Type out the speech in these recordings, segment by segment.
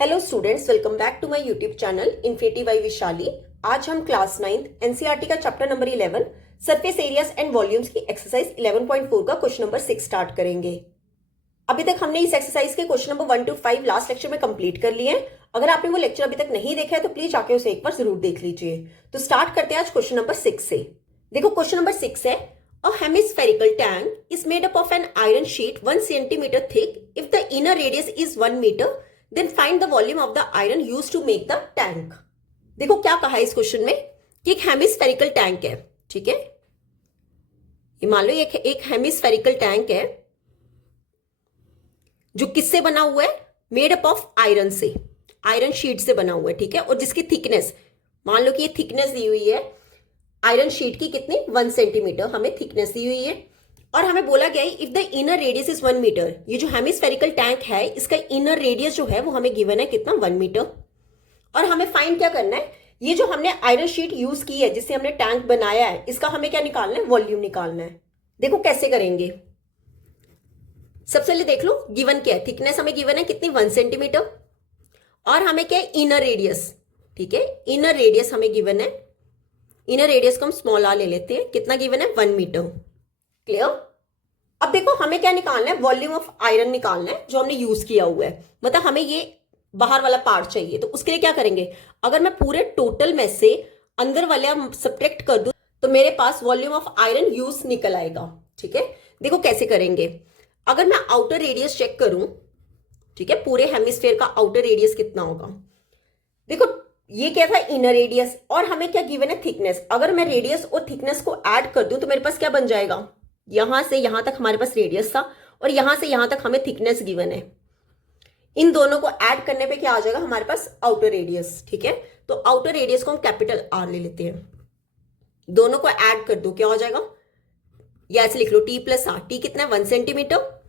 Hello students, welcome back to my YouTube channel Infinity by Vishali. आज हम class 9 NCERT का chapter number 11 surface areas and volumes की exercise 11.4 का question number 6 start करेंगे। अभी तक हमने इस एक्सरसाइज के question number 1 to 5 last lecture में कंप्लीट कर लिए हैं। अगर आपने वो लेक्चर अभी तक नहीं देखा है तो प्लीज आके उसे एक बार जरूर देख लीजिए। तो स्टार्ट करते हैं आज क्वेश्चन नंबर 6 से। देखो क्वेश्चन नंबर 6 है, A hemispherical tank is made up of an iron sheet 1 centimeter thick. If the inner radius is 1 meter, then find the volume of the iron used to make the tank. देखो क्या कहा है इस question में कि एक hemispherical tank है, ठीक है। ये मान लो एक हेमिस्फेरिकल टैंक है जो किससे बना हुआ है, मेड अप ऑफ आयरन से, आयरन शीट से बना हुआ है, ठीक है। और जिसकी थिकनेस, मान लो कि ये थिकनेस दी हुई है आयरन शीट की, कितनी 1 सेंटीमीटर हमें थिकनेस दी हुई है। और हमें बोला गया है if the inner radius is 1 metre. ये जो हेमिस्फेरिकल टैंक है इसका इनर रेडियस जो है वो हमें गिवन है कितना, 1 मीटर। और हमें फाइंड क्या करना है, ये जो हमने आयरन शीट यूज की है जिससे हमने टैंक बनाया है, इसका हमें क्या निकालना है, वॉल्यूम निकालना है। देखो कैसे करेंगे। सबसे पहले देख लो गिवन क्या है, थिकनेस हमें गिवन है कितनी, 1 सेंटीमीटर। और हमें क्या है, इनर रेडियस, ठीक है। इनर रेडियस हमें गिवन है, इनर रेडियस को हम स्मॉल आर ले लेते हैं, कितना गिवन है, 1 मीटर। क्लियर। अब देखो हमें क्या निकालना है, वॉल्यूम ऑफ आयरन निकालना है जो हमने यूज किया हुआ है। मतलब हमें ये बाहर वाला पार्ट चाहिए, तो उसके लिए क्या करेंगे, अगर मैं पूरे टोटल में से अंदर वाला सब्ट्रैक्ट कर दूं तो मेरे पास वॉल्यूम ऑफ आयरन यूज निकल आएगा, ठीक है। देखो कैसे करेंगे। अगर मैं आउटर रेडियस चेक करूं, ठीक है, पूरे हेमिस्फेयर का आउटर रेडियस कितना होगा। देखो ये क्या था, इनर रेडियस, और हमें क्या गिवन है, थिकनेस। अगर मैं रेडियस और थिकनेस को ऐड कर दूं तो मेरे पास क्या बन जाएगा, यहां से यहां तक हमारे पास रेडियस था और यहां से यहां तक हमें थिकनेस गिवन है। इन दोनों को ऐड करने पे क्या आ जाएगा हमारे पास, आउटर रेडियस, ठीक है। तो आउटर रेडियस को हम कैपिटल आर ले लेते हैं, दोनों को ऐड कर दो क्या हो जाएगा, या ऐसे लिख लो टी प्लस आर। टी कितना है, 1 सेंटीमीटर,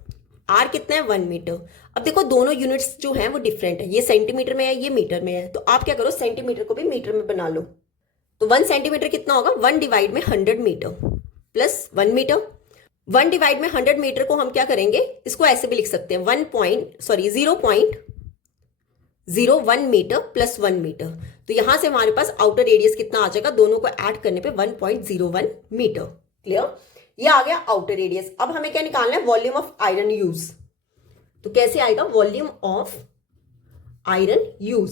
आर कितना है, 1 मीटर। अब देखो दोनों यूनिट्स जो हैं वो डिफरेंट है, ये सेंटीमीटर में है, ये मीटर में है। तो आप क्या करो, सेंटीमीटर को भी मीटर में बना लो। तो 1 सेंटीमीटर कितना होगा, 1 डिवाइड में 100 मीटर प्लस 1 मीटर। 1 डिवाइड में 100 मीटर को हम क्या करेंगे, इसको ऐसे भी लिख सकते हैं 0.01 मीटर प्लस 1 मीटर। तो यहां से हमारे पास आउटर रेडियस कितना आ जाएगा, दोनों को ऐड करने पे 1.01 मीटर। क्लियर। ये आ गया आउटर रेडियस। अब हमें क्या निकालना है, वॉल्यूम ऑफ आयरन यूज। तो कैसे आएगा, वॉल्यूम ऑफ आयरन यूज।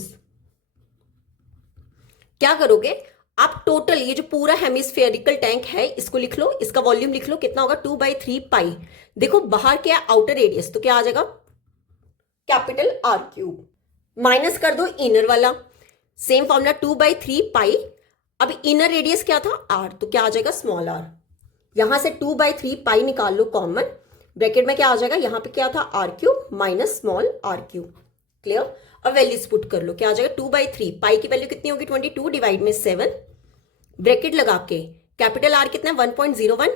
क्या करोगे आप, टोटल ये जो पूरा हेमिस्फेरिकल टैंक है इसको लिख लो, इसका वॉल्यूम लिख लो, कितना होगा 2/3 पाई। देखो बाहर क्या है, आउटर रेडियस, तो क्या आ जाएगा, कैपिटल आर क्यूब। माइनस कर दो इनर वाला, सेम फॉर्मूला 2/3 पाई। अब इनर रेडियस क्या था, आर, तो क्या आ जाएगा, स्मॉल आर। यहां से 2/3 पाई निकाल लो कॉमन, ब्रैकेट में क्या आ जाएगा, यहां पे क्या था, R cube minus small R cube. Clear. अब वैल्यूज पुट कर लो, क्या आ जाएगा, 2/3 पाई की वैल्यू कितनी होगी, 22 डिवाइड में 7, ब्रैकेट लगा के कैपिटल आर कितना है, 1.01,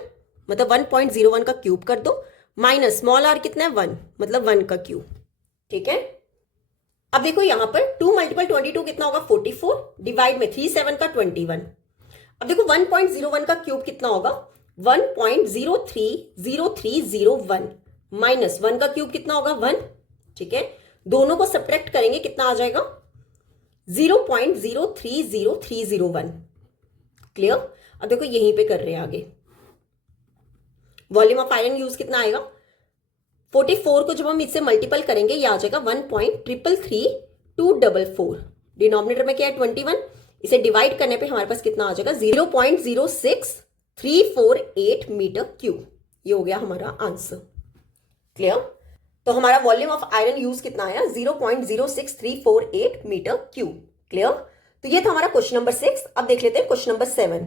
मतलब 1.01 का क्यूब कर दो, माइनस स्मॉल आर कितना है, 1, मतलब 1 का क्यूब, ठीक है। अब देखो यहां पर 2 × 22 कितना होगा, 44, डिवाइड में 3 7 का 21। अब देखो 1.01 का क्यूब कितना होगा, 1.030301 माइनस 1 का क्यूब कितना होगा, 1, ठीक है। दोनों को सब्ट्रैक्ट करेंगे कितना आ जाएगा, 0.030301। क्लियर। अब देखो यहीं पे कर रहे हैं आगे, वॉल्यूम ऑफ आयरन यूज कितना आएगा, 44 को जब हम इससे मल्टीपल करेंगे ये आ जाएगा 1.333244। डिनोमिनेटर में क्या है, 21, इसे डिवाइड करने पे हमारे पास कितना आ जाएगा, 0.06348 मीटर क्यूब। ये हो गया हमारा आंसर। क्लियर। तो हमारा वॉल्यूम ऑफ आयरन यूज कितना आया, 0.06348 मीटर क्यूब। क्लियर। तो ये था हमारा क्वेश्चन नंबर 6। अब देख लेते हैं क्वेश्चन नंबर 7।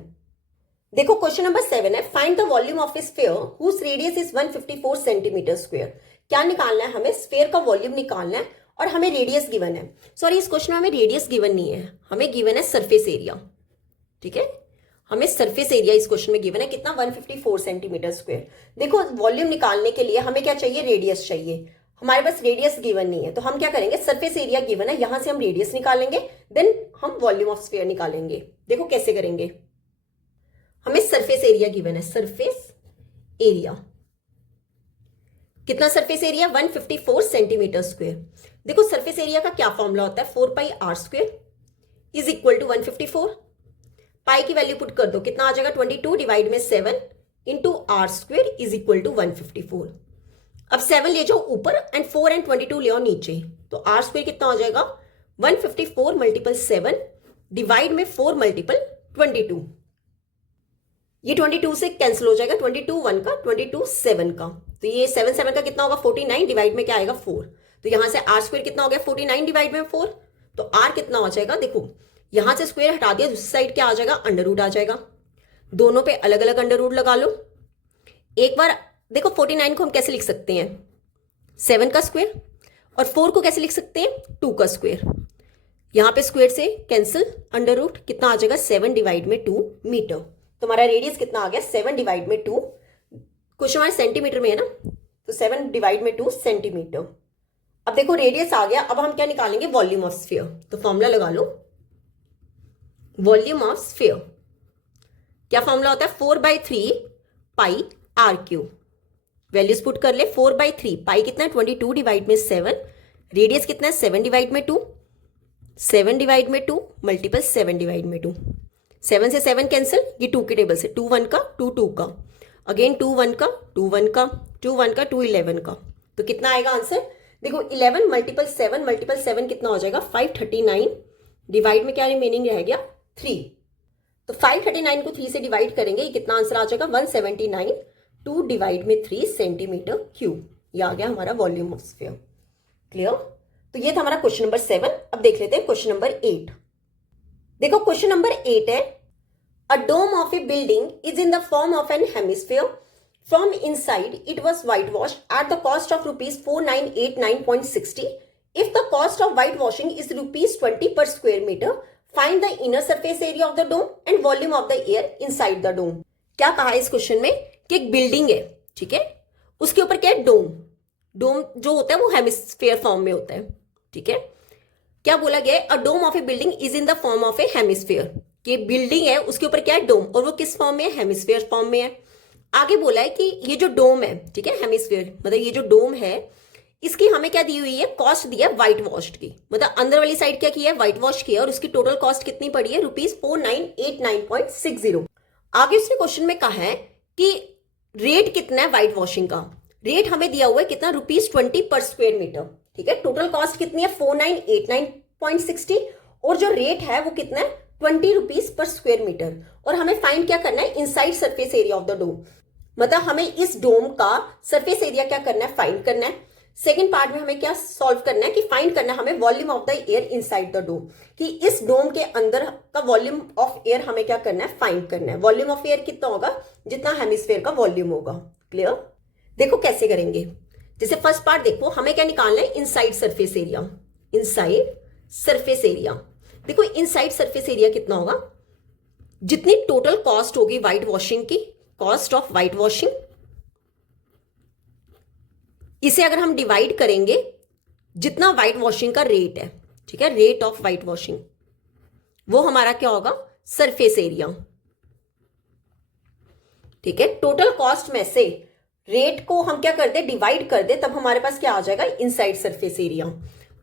देखो क्वेश्चन नंबर 7 है, find the volume of a sphere whose radius is 154 centimetre square. क्या निकालना है हमें, स्फीयर का वॉल्यूम निकालना है और हमें रेडियस गिवन है। सॉरी, इस क्वेश्चन में हमें रेडियस गिवन नहीं है, हमें गिवन है सरफेस एरिया, ठीक है। हमें सरफेस एरिया इस क्वेश्चन में गिवन है कितना, 154 सेंटीमीटर स्क्वायर। देखो वॉल्यूम निकालने के लिए हमें क्या चाहिए, रेडियस चाहिए। हमारे पास रेडियस गिवन नहीं है, तो हम क्या करेंगे, सरफेस एरिया गिवन है, यहां से हम रेडियस निकालेंगे, देन हम वॉल्यूम ऑफ स्फीयर निकालेंगे। देखो कैसे करेंगे, हमें सरफेस एरिया गिवन है, सरफेस एरिया कितना सरफेस एरिया 154 सेंटीमीटर स्क्वायर। देखो सरफेस एरिया का क्या फॉर्मूला होता है 4 pi r square is equal to 154। Pi की वैल्यू पुट कर दो कितना आ जाएगा 22 डिवाइड में 7 into R square is equal to 154। अब 7 ले जाओ ऊपर एंड 4 एंड 22 ले आओ नीचे, तो आर स्क्वायर कितना हो जाएगा 154 मल्टीपल 7 डिवाइड में 4 मल्टीपल 22। ये 22 से कैंसिल हो जाएगा, 22 1 का 22 7 का, तो ये 7 7 का कितना होगा 49 डिवाइड में क्या आएगा 4। तो यहां से आर स्क्वायर कितना हो गया 49 डिवाइड में 4, तो आर कितना हो जाएगा, देखो यहां से स्क्वायर हटा दिया, दूसरी साइड क्या आ जाएगा अंडर रूट आ जाएगा। दोनों पे अलग अलग अंडर रूट लगा लो। एक बार देखो 49 को हम कैसे लिख सकते हैं 7 का स्क्वायर, और 4 को कैसे लिख सकते हैं 2 का स्क्वायर। यहां पे स्क्वायर से कैंसिल, अंडर रूट कितना आ जाएगा 7 डिवाइड में 2 मीटर। तो हमारा रेडियस कितना आ गया 7 डिवाइड में 2, क्वेश्चन हमारे सेंटीमीटर में है ना, तो 7 डिवाइड में 2 सेंटीमीटर। अब देखो रेडियस आ गया, अब हम क्या निकालेंगे वॉल्यूम ऑफ स्फीयर। तो फॉर्मूला लगा लो वॉल्यूम ऑफ स्फीयर। क्या फॉर्मूला होता है 4/3 पाई आर क्यूब। वैल्यूज पुट कर ले 4/3 पाई कितना है 22 डिवाइड में 7, रेडियस कितना है 7 डिवाइड में 2, 7 डिवाइड में 2 मल्टीपल 7 डिवाइड में 2। 7 से 7 कैंसिल, ये 2 के टेबल से 2 1 का 2 2 का, अगेन 2 1 का 2 1 का 2 1 का 2 11 का, तो कितना आएगा आंसर देखो 11 मल्टीपल 7 कितना हो जाएगा 539 डिवाइड में क्या रिमेनिंग रह गया 3। तो 539 को 3 से डिवाइड करेंगे, ये कितना आंसर आ जाएगा 179 2 डिवाइड में 3 सेंटीमीटर क्यूब। ये आ गया हमारा वॉल्यूम ऑफ स्फीयर। क्लियर। तो ये था हमारा क्वेश्चन नंबर 7। अब देख लेते हैं क्वेश्चन नंबर 8। देखो क्वेश्चन नंबर 8 है a dome of a building is in the form of an hemisphere. From inside, it was whitewashed at the cost of rupees 4989.60. If the cost of whitewashing is rupees 20 per square meter, find the inner surface area of the dome and volume of the air inside the dome. क्या कहा है इस question में कि एक building है, ठीक है, उसके ऊपर क्या है डोम। डोम जो होता है वो हेमिस्फीयर फॉर्म में होता है, ठीक है। क्या बोला गया है a dome of a building is in the form of a hemisphere, कि बिल्डिंग है उसके ऊपर क्या है डोम, और वो किस फॉर्म में है हेमिस्फीयर फॉर्म में है। आगे बोला है कि ये जो डोम है, ठीक है, हेमिस्फीयर मतलब ये जो डोम है इसकी हमें क्या दी हुई है कॉस्ट दी है व्हाइट वॉश्ड की, मतलब अंदर वाली साइड क्या किया है व्हाइट वॉश किया, और उसकी टोटल कॉस्ट कितनी पड़ी है रुपीज 4989.60। आगे उसने क्वेश्चन में कहा है कि रेट कितना है व्हाइट वॉशिंग का, रेट हमें दिया हुआ है कितना रुपीज 20 पर स्क्वायर मीटर, ठीक है। टोटल कॉस्ट कितनी है 4989.60, और जो रेट है वो कितना है 20 रुपीज पर स्क्वायर मीटर। और हमें फाइंड क्या करना है inside surface area of the dome, मतलब हमें इस डोम का सरफेस एरिया क्या करना है फाइंड करना है। सेकंड पार्ट में हमें क्या सॉल्व करना है कि फाइंड करना है हमें volume of the air inside the dome, कि इस डोम के अंदर का वॉल्यूम ऑफ एयर हमें क्या करना है फाइंड करना है। वॉल्यूम ऑफ एयर कितना होगा जितना हेमिस्फीयर का वॉल्यूम होगा। क्लियर। देखो कैसे करेंगे, जैसे फर्स्ट पार्ट देखो हमें क्या निकालना है inside surface area. Inside surface area, देखो इनसाइड सरफेस एरिया कितना होगा जितनी टोटल कॉस्ट होगी व्हाइट वॉशिंग की, कॉस्ट ऑफ व्हाइट वॉशिंग, इसे अगर हम डिवाइड करेंगे जितना व्हाइट वॉशिंग का रेट है, ठीक है, रेट ऑफ व्हाइट वॉशिंग, वो हमारा क्या होगा सरफेस एरिया, ठीक है। टोटल कॉस्ट में से रेट को हम क्या कर दे डिवाइड कर दे, तब हमारे पास क्या आ जाएगा इनसाइड सरफेस एरिया।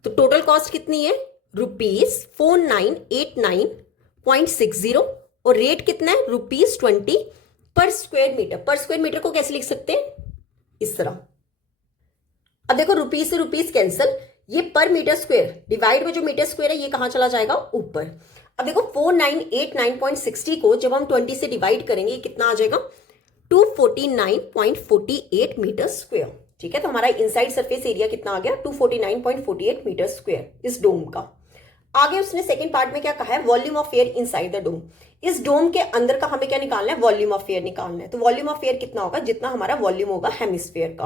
तो टोटल कॉस्ट कितनी है रुपीज 4989.60, और रेट कितना है रुपीज 20 पर स्क्वायर मीटर। पर स्क्वायर मीटर को कैसे लिख सकते हैं इस तरह। अब देखो रुपीज से रुपीज कैंसिल, ये पर मीटर स्क्वायर डिवाइड में जो मीटर स्क्वायर है ये कहां चला जाएगा ऊपर। अब देखो 4989.60 को जब हम 20 से डिवाइड करेंगे कितना आ जाएगा 249.48 मीटर स्क्वायर, ठीक है। तो हमारा इनसाइड सरफेस एरिया कितना आ गया 249.48 मीटर स्क्वायर इस डोम का। आगे उसने सेकंड पार्ट में क्या कहा है volume of air inside the dome, इस डोम के अंदर का हमें क्या निकालना है वॉल्यूम ऑफ एयर निकालना है। तो वॉल्यूम ऑफ एयर कितना होगा जितना हमारा वॉल्यूम होगा हेमिस्फीयर का।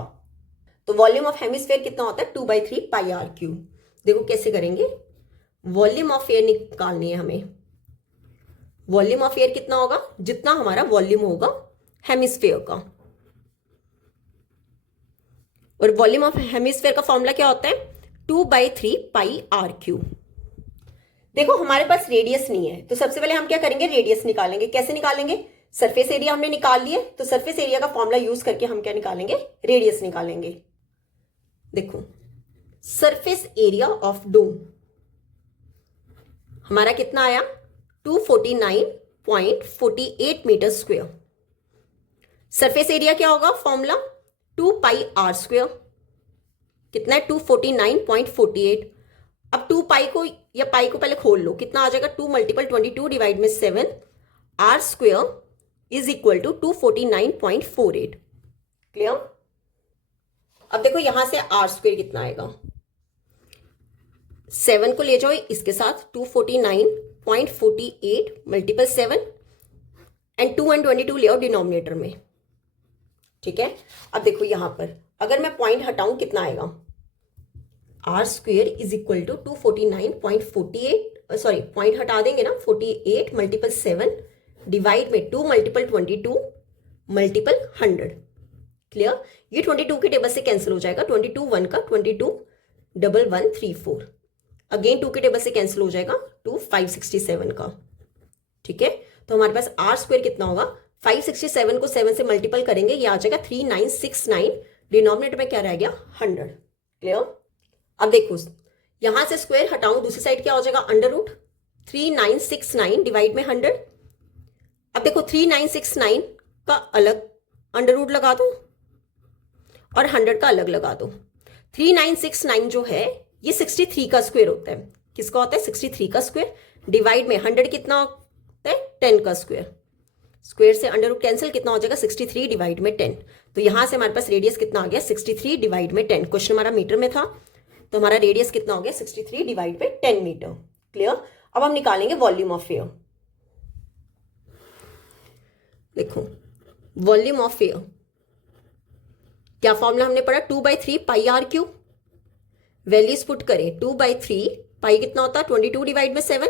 तो वॉल्यूम ऑफ हेमिस्फीयर कितना होता है 2/3 पाई आर क्यूब। देखो कैसे करेंगे, वॉल्यूम ऑफ एयर निकालनी है हमें। वॉल्यूम ऑफ एयर कितना होगा जितना हमारा वॉल्यूम होगा हेमिस्फीयर का, और वॉल्यूम ऑफ हेमिस्फीयर का फॉर्मूला क्या होता है 2/3 पाई आर क्यूब। देखो हमारे पास रेडियस नहीं है, तो सबसे पहले हम क्या करेंगे रेडियस निकालेंगे। कैसे निकालेंगे, सरफेस एरिया हमने निकाल लिया, तो सरफेस एरिया का फॉर्मूला यूज करके हम क्या निकालेंगे रेडियस निकालेंगे। देखो सरफेस एरिया ऑफ डोम हमारा कितना आया 249.48 मीटर स्क्वायर। सरफेस एरिया क्या होगा फॉर्मूला 2 पाई आर स्क्वायर, कितना है 249.48। अब 2 पाई को या पाई को पहले खोल लो, कितना आ जाएगा 2 मल्टीपल 22 डिवाइड में 7 R square is equal to 249.48। Clear. अब देखो यहां से आर स्क्वायर कितना आएगा, 7 को ले जाओ इसके साथ 249.48 मल्टीपल 7 एंड 2 एंड 22 ले आओ डिनोमिनेटर में। ठीक है। अब देखो यहां पर अगर मैं पॉइंट हटाऊं कितना आएगा, R square is equal to 249.48, sorry point हटा देंगे ना, 48 मल्टीपल 7 डिवाइड में 2 मल्टीपल 22 मल्टीपल 100। क्लियर। ये 22 के टेबल से कैंसिल हो जाएगा, 22 1 का 22 1134, अगेन 2 के टेबल से कैंसिल हो जाएगा 2 567 का। ठीक है। तो हमारे पास आर स्क्वायर कितना होगा, 567 को 7 से मल्टीपल करेंगे, ये आ जाएगा 3969, डिनोमिनेटर में क्या रह गया 100। क्लियर। अब देखो यहां से स्क्वायर हटाऊं, दूसरी साइड क्या हो जाएगा अंडर रूट 3969 डिवाइड में 100। अब देखो 3969 का अलग अंडर रूट लगा दो और 100 का अलग लगा दो। 3969 जो है ये 63 का स्क्वायर होता है। किसका होता है 63 का स्क्वायर, डिवाइड में 100 कितना होता है 10 का स्क्वायर, स्क्वायर से अंडर रूट कैंसिल, कितना हो जाएगा 63 डिवाइड में 10। तो यहां से हमारे पास रेडियस कितना आ गया 63 डिवाइड में 10। क्वेश्चन हमारा मीटर में था तो हमारा रेडियस कितना हो गया 63 डिवाइड में 10 मीटर। क्लियर। अब हम निकालेंगे वॉल्यूम ऑफ एयर। देखो वॉल्यूम ऑफ एयर क्या फॉर्मूला हमने पढ़ा 2/3 पाई आर क्यूब। वैल्यूज पुट करें 2/3 पाई कितना होता है 22 डिवाइड में 7,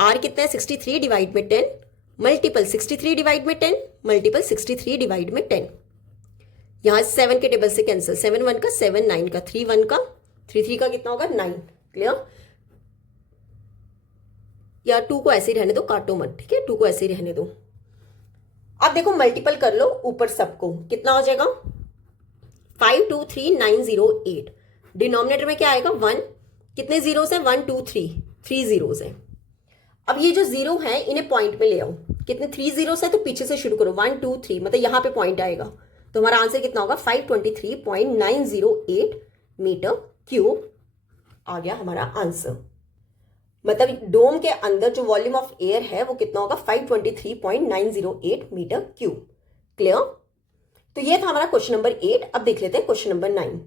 आर कितना है 63 डिवाइड में 10 मल्टीपल 63 डिवाइड में 10 मल्टीपल 63 डिवाइड में 10। यहां 7 के टेबल से कैंसिल, 7 1 का 7 9 का 3 1 का 3 3 का कितना होगा 9। क्लियर। या 2 को ऐसे ही रहने दो, काटो मत। ठीक है 2 को ऐसे ही रहने दो। अब देखो मल्टीपल कर लो ऊपर सबको, कितना हो जाएगा 523908। डिनोमिनेटर में क्या आएगा 1, कितने जीरोस हैं 1 2 3, 3 जीरोस हैं। अब ये जो जीरो है इन्हें पॉइंट में ले आओ, कितने 3 जीरोस है तो पीछे से शुरू करो 1 2 3, मतलब यहां पे पॉइंट आएगा। तो हमारा आंसर कितना होगा 523.908 मीटर क्यूब आ गया हमारा आंसर। मतलब डोम के अंदर जो वॉल्यूम ऑफ एयर है वो कितना होगा 523.908 मीटर क्यूब। क्लियर। तो ये था हमारा क्वेश्चन नंबर 8। अब देख लेते हैं क्वेश्चन नंबर 9।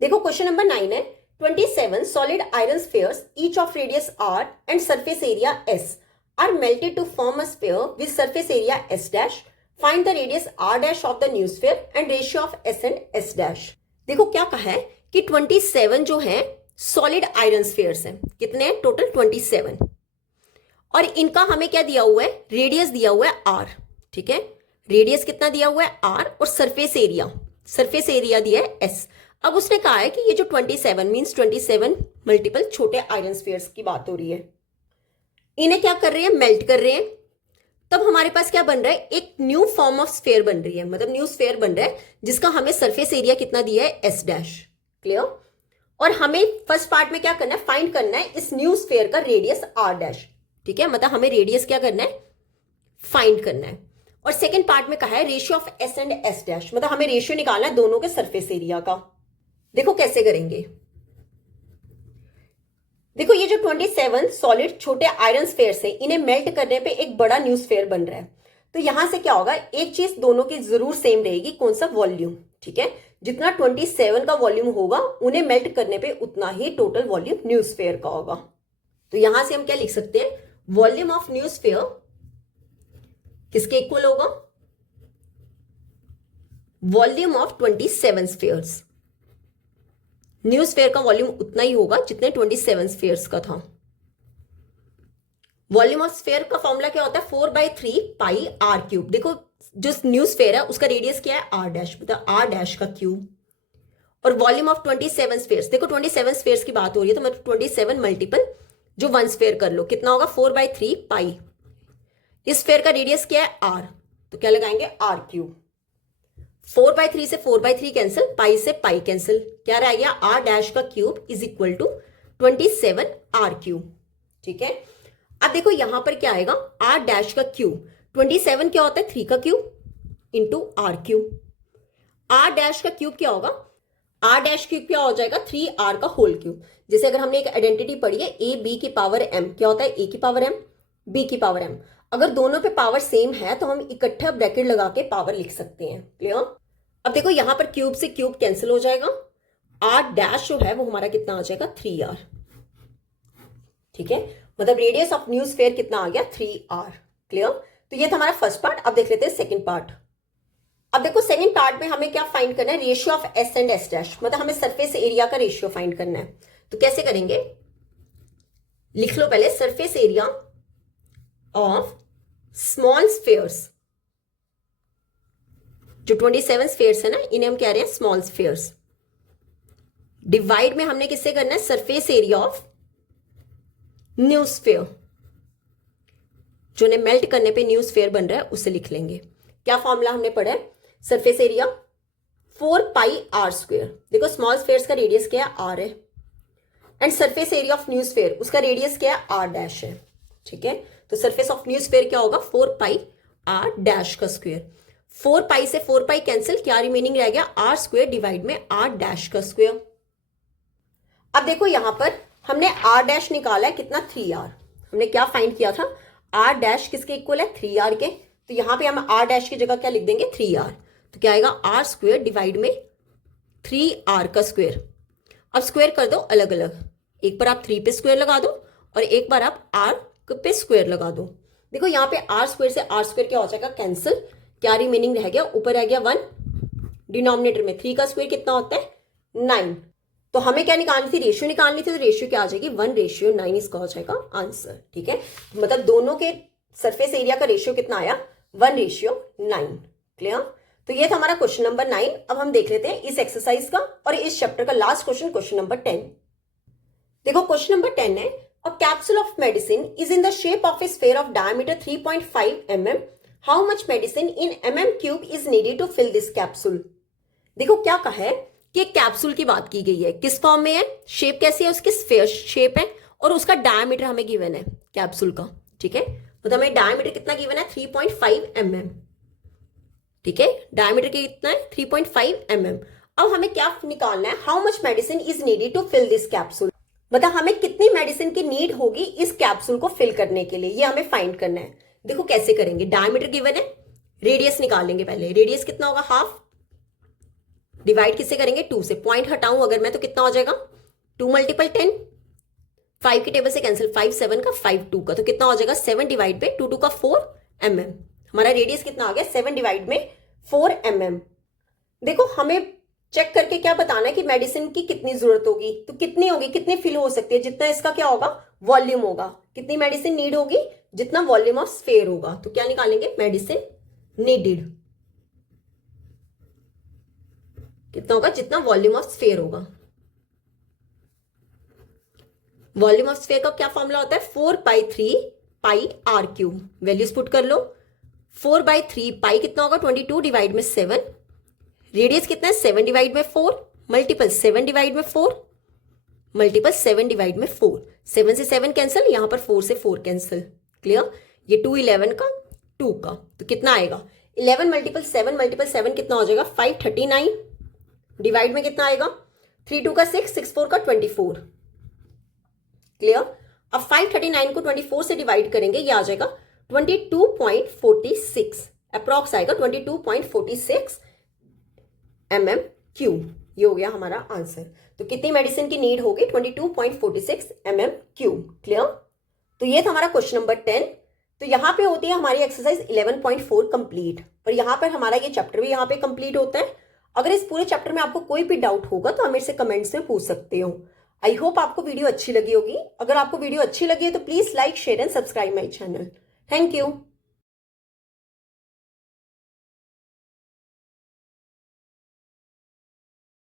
देखो क्वेश्चन नंबर 9 है 27 solid iron spheres each of radius r and surface area s are melted to form a sphere with surface area s dash. Find the radius r dash of the new sphere and ratio of s and s dash. देखो क्या कहा है कि 27 जो है solid iron spheres हैं, कितने हैं टोटल 27, और इनका हमें क्या दिया हुआ है रेडियस दिया हुआ है r। ठीक है रेडियस कितना दिया हुआ है r और सरफेस एरिया दिया है s। अब उसने कहा है कि ये जो 27 मींस 27 मल्टीपल छोटे आयरन स्फीयर्स की बात हो रही है, इन्हें क्या कर रहे हैं मेल्ट कर रहे हैं। तब हमारे पास क्या बन रहा है एक न्यू फॉर्म ऑफ स्फीयर बन रही है, मतलब न्यू स्फीयर बन रहा है जिसका हमें सरफेस एरिया कितना दिया है एस डैश। क्लियर। और हमें फर्स्ट पार्ट में क्या करना है फाइंड करना है इस न्यू स्फीयर का रेडियस आर डैश। ठीक है मतलब हमें रेडियस क्या करना है फाइंड करना है। और सेकेंड पार्ट में कहा है ratio of S and S dash, मतलब हमें रेशियो निकालना है दोनों के सरफेस एरिया का। देखो कैसे करेंगे। देखो ये जो 27 सॉलिड छोटे आयरन स्फीयर्स हैं इन्हें मेल्ट करने पे एक बड़ा न्यू स्फीयर बन रहा है। तो यहां से क्या होगा एक चीज दोनों की जरूर सेम रहेगी, कौन सा वॉल्यूम। ठीक है जितना 27 का वॉल्यूम होगा उन्हें मेल्ट करने पे उतना ही टोटल वॉल्यूम न्यू स्फीयर का होगा। तो यहां से हम क्या लिख सकते हैं वॉल्यूम ऑफ न्यू स्फीयर किसके इक्वल होगा volume of 27 spheres. New sphere का वॉल्यूम उतना ही होगा जितने 27 स्फीयर्स का था। वॉल्यूम ऑफ स्फीयर का फॉर्मूला क्या होता है 4/3 पाई आर क्यूब। देखो जो न्यू स्फीयर है उसका रेडियस क्या है आर डैश, मतलब आर डैश का क्यूब। और वॉल्यूम ऑफ 27 स्फीयर्स, देखो 27 स्फीयर्स की बात हो रही है तो मतलब 27 मल्टीपल जो 1 स्फीयर कर लो कितना होगा 4/3 पाई। इस स्फीयर का रेडियस क्या है आर तो क्या लगाएंगे आर क्यूब। 4/3 से 4/3 कैंसिल, पाई से पाई कैंसिल, क्या रह गया r डैश का cube is equal to 27r cube. ठीक है, अब देखो यहां पर क्या आएगा, r डैश का क्यूब 27 क्या होता है 3 का cube into r cube. r dash का क्यूब क्या होगा, r डैश क्यूब क्या हो जाएगा 3r का होल क्यूब। जैसे अगर हमने एक आइडेंटिटी पढ़ी है a b की पावर m, क्या होता है a की पावर m b की पावर m। अगर दोनों पे पावर सेम है तो हम इकट्ठा ब्रैकेट लगा के पावर लिख सकते हैं। क्लियर। अब देखो यहां पर क्यूब से क्यूब कैंसिल हो जाएगा, r डैश जो है वो हमारा कितना आ जाएगा 3r। ठीक है, मतलब रेडियस ऑफ न्यू स्फीयर कितना आ गया 3r। क्लियर। तो ये था हमारा फर्स्ट पार्ट। अब देख लेते हैं सेकंड पार्ट। अब देखो सेकंड पार्ट में हमें क्या फाइंड करना है, ratio of S and S dash, मतलब हमें सरफेस एरिया का रेशियो फाइंड करना है। तो कैसे करेंगे, लिख लो पहले surface area of small spheres. जो 27 स्फीयर्स है ना, इन्हें हम कह रहे हैं स्मॉल स्फीयर्स। डिवाइड में हमने किससे करना है, surface area of new sphere, जो ने मेल्ट करने पे न्यू स्फीयर बन रहा है उसे लिख लेंगे। क्या फॉर्मूला हमने पढ़ा है, सरफेस एरिया 4πr²। देखो स्मॉल स्फीयर्स का रेडियस क्या है r है, and surface area of new sphere उसका रेडियस क्या है r डैश है। ठीक है, तो सरफेस ऑफ न्यू स्फीयर क्या होगा 4πr डैश का स्क्वायर। 4π से 4π कैंसिल, क्या रिमेनिंग रह गया r² डिवाइड में r डैश का स्क्वायर। अब देखो यहां पर हमने r डैश निकाला है कितना 3r। हमने क्या फाइंड किया था, r डैश किसके इक्वल है 3r के, तो यहां पे हम r डैश की जगह क्या लिख देंगे 3r। तो क्या आएगा r² डिवाइड में 3r का स्क्वायर। अब स्क्वायर कर दो अलग अलग, एक बार आप 3 पे स्क्वायर लगा दो और एक बार आप r पे स्क्वायर लगा दो। देखो यहाँ पे r² से r² क्या हो जाएगा कैंसिल, क्या रिमेनिंग रह गया, ऊपर रह गया 1, डिनोमिनेटर में 3 का स्क्वायर कितना होता है 9। तो हमें क्या निकालनी थी, रेशियो निकालनी थी, तो रेशियो क्या आ जाएगी 1:9 इसका हो जाएगा आंसर। ठीक है, मतलब दोनों के सरफेस एरिया का रेशियो कितना आया 1:9। क्लियर। तो ये था हमारा क्वेश्चन नंबर 9। अब हम देख लेते हैं इस एक्सरसाइज का और इस चैप्टर का लास्ट क्वेश्चन, क्वेश्चन नंबर 10। देखो क्वेश्चन नंबर 10 है, a capsule of medicine is in the shape of a sphere of diameter 3.5 mm। How much medicine in mm³ is needed to fill this capsule. देखो क्या कहा है कि capsule की बात की गई है, किस फॉर्म में है, शेप कैसी है उसकी स्फीयर शेप है, और उसका डायमीटर हमें गिवन है कैप्सूल का। ठीक है, तो हमें डायमीटर कितना गिवन है 3.5 mm। ठीक है, डायमीटर कितना है 3.5 mm। अब हमें क्या निकालना है, how much medicine is needed to fill this capsule, मतलब हमें कितनी मेडिसिन की नीड होगी इस कैप्सूल को फिल करने के लिए, ये हमें फाइंड करना है। देखो कैसे करेंगे, डायमीटर गिवन है, रेडियस निकालेंगे पहले। रेडियस कितना होगा हाफ, डिवाइड किससे करेंगे 2 से, पॉइंट हटाऊं अगर मैं तो कितना हो जाएगा 2 × 10, 5 की टेबल से कैंसिल, 5 7 का 5 2 का, तो कितना हो जाएगा 7 डिवाइड पे 2 2 का 4 mm। हमारा रेडियस कितना आ गया 7 डिवाइड में 4 mm। देखो हमें चेक करके क्या बताना है कि मेडिसिन की कितनी जरूरत होगी, तो कितनी होगी, कितनी फिल हो सकती है, जितना इसका क्या होगा वॉल्यूम होगा। कितनी मेडिसिन नीड होगी, जितना वॉल्यूम ऑफ स्फीयर होगा। तो क्या निकालेंगे, मेडिसिन नीडेड कितना होगा, जितना वॉल्यूम ऑफ स्फीयर होगा। वॉल्यूम ऑफ स्फीयर का क्या फॉर्मूला होता है 4/3πr³। वैल्यूज पुट कर लो, 4/3 पाई कितना होगा 22 डिवाइड में 7, रेडियस कितना है 7 डिवाइड में 4 मल्टीपल 7 डिवाइड में 4 मल्टीपल 7 डिवाइड में 4, 7 से 7 कैंसिल, यहां पर 4 से 4 कैंसिल। क्लियर, ये 2 11 का 2 का, तो कितना आएगा 11 मल्टीपल 7 मल्टीपल 7 कितना हो जाएगा 539 डिवाइड में कितना आएगा 3 2 का 6 6 4 का 24। क्लियर। अब 539 को 24 से डिवाइड करेंगे, ये आ जाएगा 22.46, अप्रॉक्स आएगा 22.46 mm³। ये हो गया हमारा आंसर। तो कितनी मेडिसिन की नीड होगी 22.46 mm³। क्लियर। तो ये था हमारा क्वेश्चन नंबर 10। तो यहाँ पे होती है हमारी एक्सरसाइज 11.4 कंप्लीट, और यहाँ पर हमारा ये चैप्टर भी यहाँ पे कंप्लीट होता है। अगर इस पूरे चैप्टर में आपको कोई भी डाउट होगा तो आप मेरे से कमेंट्स में पूछ सकते हो। आई होप आपको वीडियो अच्छी लगी होगी। अगर आपको वीडियो अच्छी लगी है तो please like share and subscribe my channel. Thank you.